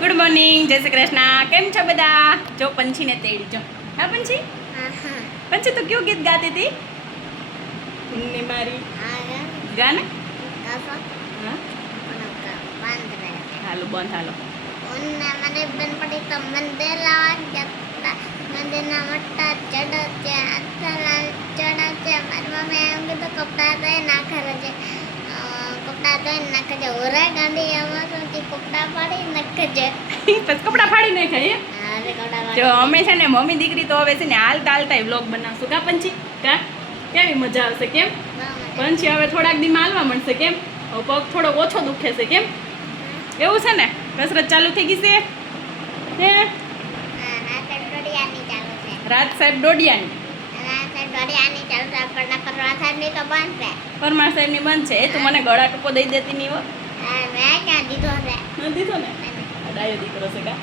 Good morning, જય શ્રી કૃષ્ણ. કેમ છો બધા? જો પંછીને તેડી જો. હા પંછી, પંછી તું ક્યું ગીત ગાતી હતી? ને મારી ગાને હાલો બંધ હાલો. મને બેનપણી તો મંદિર લાવા જતા, મંદિરના મોટા ચડો છે, આથલા ચડો છે. મારી મમ્મી એમ કીધું કપડાં ધોઈ નાખે છે, કપડાં ધોઈ નાખે છે. ઓરા ગાંડી એમાં શું કપડાં ફાડી નાખે છે. પછી કપડાં ફાડી નાખાય. જો અમે છે ને મમ્મી દીકરી તો હવે છે ને હાલતા હાલતા વ્લોગ બનાવશું. કા પંછી? કા કેવી મજા આવશે? કેમ પંછી હવે થોડાક દીમાં હાલવા મળશે? કેમ હવે પગ થોડોક ઓછો દુખે છે? કેમ એવું છે ને? કસરત ચાલુ થઈ ગઈ છે હે? રાત સાહેબ દોડિયાની પરમાર સાહેબ ની બંધ છે. એ તું મને ગળા ટૂંકો દઈ દેતી નહીં હો. દીધો ને ડાયો દીકરો છે. કા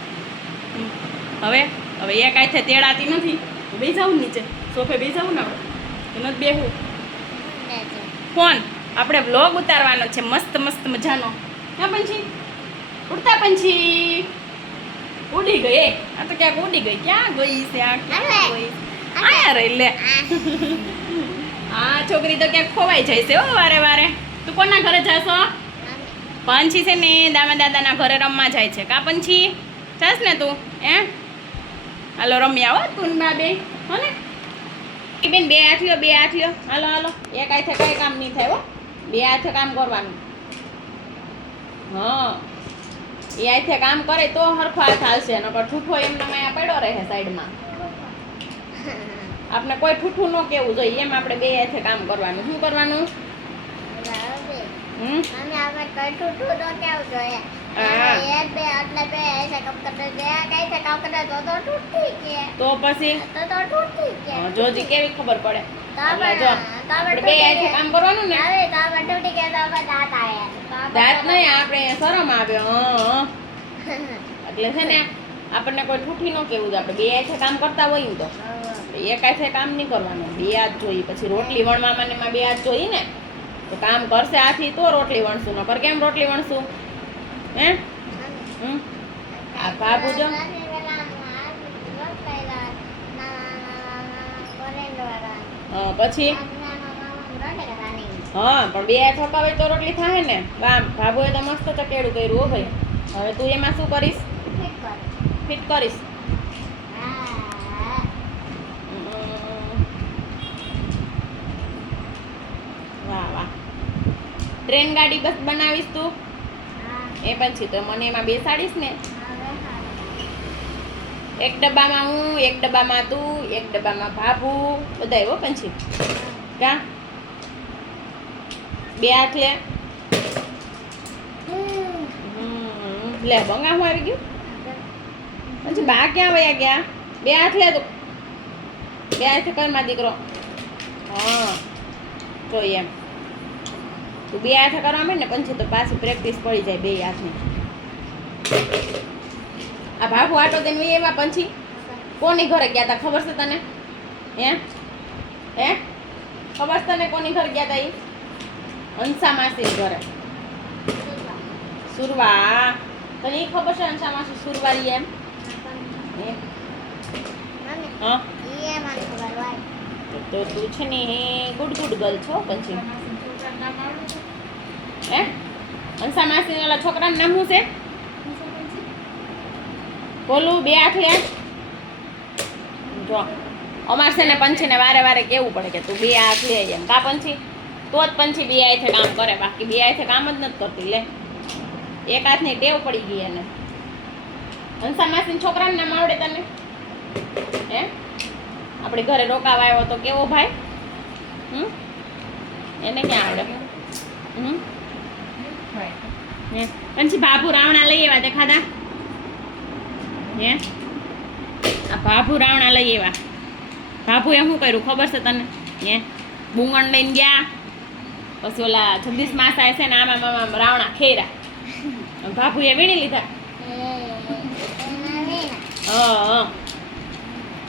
હવે હવે એક આથે તેડાતી નથી. બે જાઉં નીચે સોફે બે જાઉં ને આપણે નથી બેહવું. ફોન આપણે વ્લોગ ઉતારવાનો છે મસ્ત મસ્ત મજાનો. હા પંછી ઉડતા પંછી ઉડી ગઈ. આ તો ક્યાંક ઉડી ગઈ. ક્યાં ગઈ છે? આ ક્યાં ગઈ? આયા રહી લે. આ છોકરી તો ક્યાંક ખોવાઈ જાય છે હો વારે વારે. તું કોના ઘરે જાશો? પંછી છે ને દામા દાદાના ઘરે રમવા જાય છે. કા પંછી જાસ ને તું? હાલો રમ્યા હો તું બા બે હો ને બેન. બે હાથ લ્યો, બે હાથ લ્યો. હાલો હાલો. એક હાથે કઈ કામ નહીં થાય હો. બે હાથે કામ કરવાનું. હા એ હાથે કામ કરે તો હરખો હાથ હાલશે. નકર ઠૂઠો એમને અહીંયા પડ્યો રહે સાઈડમાં. આપણે કોઈ ઠૂઠું ન કેવું જોઈએ. એમ આપણે બે હાથે કામ કરવાનું. શું કરવાનું? તો પછી જોજી કેવી ખબર પડે. બે હાથે કામ કરવાનું ને. દાંત નહીં આપણે શરમ આવ્યો. એટલે છે ને આપણને કોઈ ઠૂઠી ન કેવું. આપણે બે હાથે કામ કરતા હોય તો એક હાથે કામ નહીં કરવાનું. બે હાથ જોઈએ. પછી રોટલી વણવામાં એમાં બે હાથ જોઈએ ને. તો કામ કરશે આથી તો રોટલી વણશું. નકર કેમ રોટલી વણશું? હે આ બાબુ જો પછી હા પણ બે હાથ હકાવે તો રોટલી થાય ને. બાબુએ તો મસ્ત ચકેડું કર્યું હો ભાઈ. હવે તું એમાં શું કરીશ? ફિટ કરીશ. વાહ વાહ. ટ્રેન ગાડી બસ બનાવીશ તું? એ પછી તો મને એમાં બેસાડીશ ને. એક ડબ્બામાં હું, એક ડબ્બામાં તું, એક ડબ્બામાં ભાભુ, બધા એવો પછી. કા બે હાથ લે. લે બંગા હું આવી ગયું. પછી બા ક્યાં વયા ગયા? બે હાથ લે તું. બે હાથે કરમાં દીકરો. હા તો એમ તું બે હાથે કરવા માંડ ને પછી તો પાછી પ્રેક્ટિસ પડી જાય બે હાથની. આ ભાભુ આટો તેને એવા પછી કોની ઘરે ગયા હતા ખબર છે તને? હે ખબર છે તને કોની ઘરે ગયા હતા? એ હંસા માસી ઘરે. સુરવા તને એ ખબર છે? હંસા માસી સુરવારી એમ. હા તો તું છે ને ગુડ ગુડ ગર્લ છો. પછી હે હંસા માસી ઓલા છોકરાનું નામ શું છે? બોલું બે હાથ લે. જો અમાર છે ને પંછી ને વારે વારે કેવું પડે કે તું બે હાથ લે એમ. કા પંછી? તો જ પંછી બે હાથે કામ કરે. બાકી બે હાથે કામ જ નથી કરતી. લે એક હાથની ટેવ પડી ગઈ એને. હંસા માસી છોકરાનું નામ આવડે તને? હે આપણે ઘરે રોકાવા આવ્યો તો કેવો ભાઈ? એને ક્યાં આવડે? પછી બાબુ રાવણા લઈ આવ્યા તે ખાધા? હે આ બાબુ રાવણા લઈ આવ્યા. બાબુએ શું કર્યું ખબર છે તને? હે બુંગણ લઈને ગયા. પછી ઓલા 26 માસા છે ને આમાં રાવણા ખેરા. બાબુએ વીણી લીધા. હા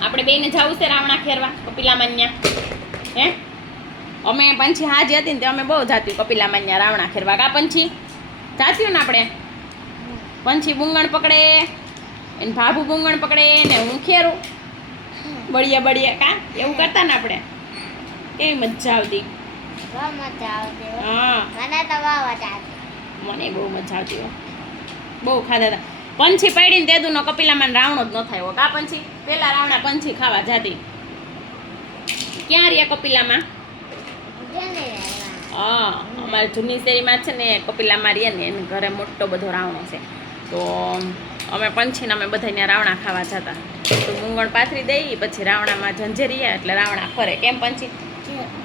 આપણે બેને જવું છે રાવણા ખેરવા કપિલામાન્યા. હે અમે પંછી હાજી હતી ને તે અમે બહુ જાત્યું કપિલામાન્યા રાવણા ખેરવા. કા પંછી જાત્યું ને આપણે? પંછી બુંગણ પકડે એને ભાભુ બુંગણ પકડે ને હું ખેરું બળિયા કા એવું કરતા ને આપણે કેવી મજા આવતી. બહુ મજા આવતી હો. હા મને તો બહુ મજા આવતી. મને બહુ મજા આવતી હો. બહુ ખાધા હતા. પંછી પડીને તેદુનો કપિલામાં રાવણો જ ન થાય કા પંછી પેલા રાવણા પંછી ખાવા જાતી. ક્યાં રહ્યા કપિલામાં? જેને રહેવા. હા અમારે જૂની શેરીમાં છે ને કપિલામાં રહીએ ને એને ઘરે મોટો બધો રાવણો છે તો અમે પંછીને અમે બધા ત્યાં રાવણા ખાવા જતા તો મૂંગણ પાથરી દઈ પછી રાવણામાં ઝંઝેરીએ એટલે રાવણા ફરે કેમ પંછી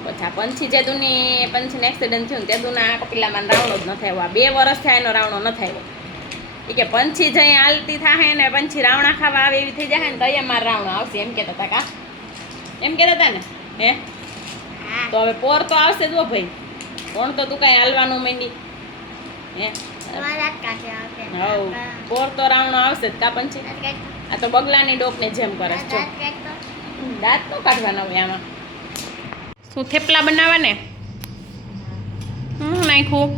પછી આ પંછી જેદુની પંછીને એક્સિડન્ટ થયું ને તેદુના કપિલામાં રાવણો જ ન થયો. આ 2 વર્ષ થયા એનો રાવણો ન થયો. એ કે પંછી જઈ હાલતી થાય ને પંછી રાવણા ખાવા આવે એવી થઈ જાય ને તો અહીંયા મારા રાવણો આવશે એમ કહેતા હતા કા એમ કહેતા હતા ને હે હા. તો હવે પોર તો આવશે જો ભાઈ કોણ તો તું કાંઈ હાલવાનું માંડી હે તમારા જ કાંઠે આવશે. હવ પોર તો રાવણો આવશે જ કા પંછી આ તો બગલાની ડોકને જેમ કરે છે જો દાંત કાઢ તો. દાંત તો કાઢવાના હોય આમાં શું થેપલા બનાવવા ને નાખ્યું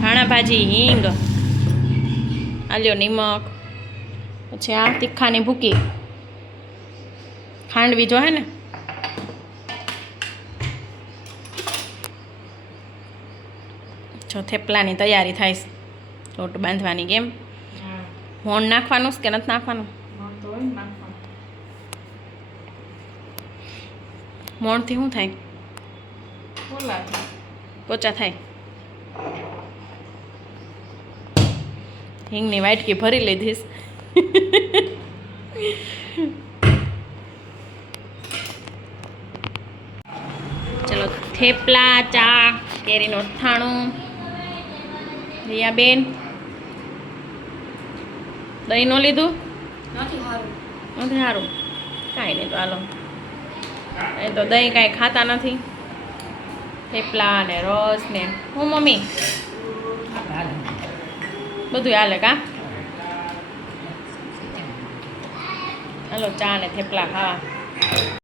ધાણા ભાજી હિંગ આલ્યો નિમક પછી આ તીખાની ભૂકી ખાંડવી જો હે ને જો થેપલાની તૈયારી થાય છે લોટ બાંધવાની કેમ મોણ નાખવાનું કે નથી નાખવાનું મોણથી શું થાય પોચા થાય હિંગની વાટકી ભરી લીધીશ ચલો થેપલા ચા કેરીનું અથાણું રિયાબેન દહીં નો લીધું નથી સારું કાંઈ નહીં તો હાલો એ તો દહીં કાંઈ ખાતા નથી થેપલા ને રસ ને હું મમ્મી બધું હાલે કા હાલો ચા ને થેપલા ખાવા